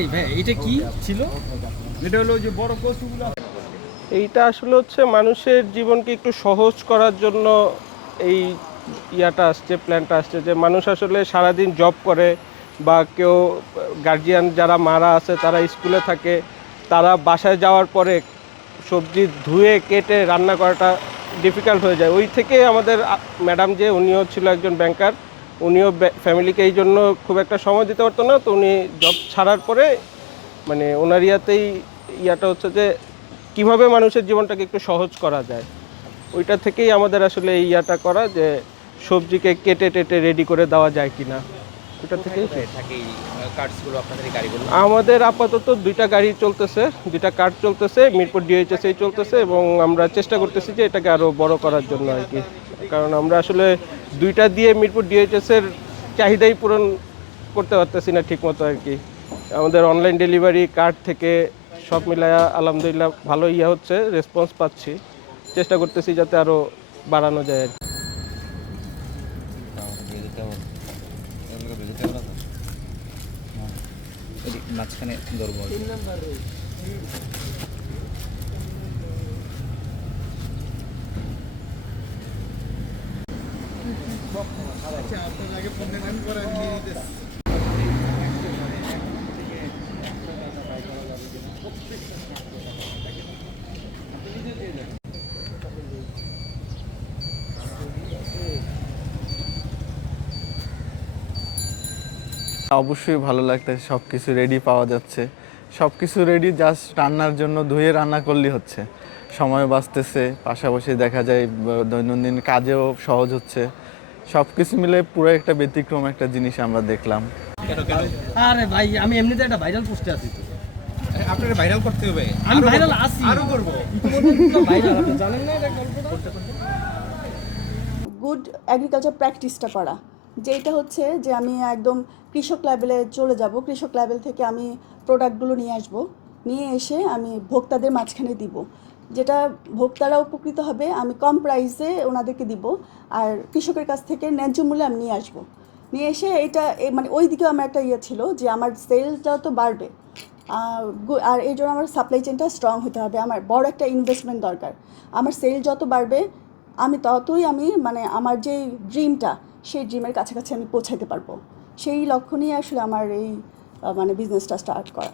এই ভাই এটা কি ছিল? এটা হলো যে বড় কচুগুলো। এইটা আসলে হচ্ছে মানুষের জীবনকে একটু সহজ করার জন্য এই প্ল্যানটা আসছে যে মানুষ আসলে সারাদিন জব করে বা কেউ গার্জিয়ান যারা মারা আছে তারা স্কুলে থাকে, তারা বাসায় যাওয়ার পরে সবজি ধুয়ে কেটে রান্না করাটা ডিফিকাল্ট হয়ে যায়। ওই থেকে আমাদের ম্যাডাম যে উনিও ছিল একজন ব্যাংকার, উনিও ফ্যামিলিকে এই জন্য খুব একটা সময় দিতে পারতো না, তো উনি জব ছাড়ার পরে মানে ওনার ইয়াটা হচ্ছে যে কিভাবে মানুষের জীবনটাকে একটু সহজ করা যায়, ওইটা থেকেই আমাদের আসলে এই করা যে সবজিকে কেটে টেটে রেডি করে দেওয়া যায় কিনা, ওইটা থেকেই থাকে এই কার্ডসগুলো আপনাদের এই গাড়িগুলো? আমাদের আপাতত দুইটা গাড়ি চলতেছে, দুইটা কার্ড চলতেছে, মিরপুর ডিএইচএস চলতেছে, এবং আমরা চেষ্টা করতেছি যে এটাকে আরও বড় করার জন্য আর কি। কারণ আমরা আসলে দুইটা দিয়ে মিরপুর ডিএইচএস এর চাহিদাই পূরণ করতে পারতেছি না ঠিকমতো আর কি। আমাদের অনলাইন ডেলিভারি কার্ড থেকে সব মিলায়া আলহামদুলিল্লাহ ভালো হচ্ছে, রেসপন্স পাচ্ছি, চেষ্টা করতেছি যাতে আরও বাড়ানো যায় আর কি। মাঝখানে ধরবো। অবশ্যই ভালো লাগতেছে, সব কিছু রেডি পাওয়া যাচ্ছে, সব কিছু রেডি, জাস্ট রান্নার জন্য ধুয়ে রান্না করলেই হচ্ছে, সময় বাঁচতেছে, পাশাপাশি দেখা যায় দৈনন্দিন কাজেও সহজ হচ্ছে। সব কিছু মিলে পুরো একটা ব্যতিক্রম একটা জিনিস আমরা দেখলাম। আরে ভাই আমি এমনিতে একটা ভাইরাল পোস্টে আছি তো। আপনাকে ভাইরাল করতে হবে। আমি ভাইরাল আছি, আরো করব। ভাইরাল আপনি জানেন না এটা গল্পটা? গুড এগ্রিকালচার প্র্যাকটিসটা করা, যেটা হচ্ছে যে আমি একদম কৃষক লেভেলে চলে যাব, কৃষক লেভেল থেকে আমি প্রোডাক্টগুলো নিয়ে আসব, নিয়ে এসে আমি ভোক্তাদের মাঝখানে দিব, যেটা ভোক্তারা উপকৃত হবে, আমি কম প্রাইসে ওনাদেরকে দিব, আর কৃষকের কাছ থেকে ন্যায্য মূল্যে আমি নিয়ে আসবো, নিয়ে এসে এটা মানে ওই দিকেও আমার একটা ছিল যে আমার সেলসটা তো বাড়বে, আর এই জন্য আমার সাপ্লাই চেনটা স্ট্রং হতে হবে, আমার বড় একটা ইনভেস্টমেন্ট দরকার। আমার সেল যত বাড়বে আমি ততই মানে আমার যে ড্রিমটা, সেই ড্রিমের কাছাকাছি আমি পৌঁছাতে পারবো। সেই লক্ষ্য নিয়ে আসলে আমার এই মানে বিজনেসটা স্টার্ট করা।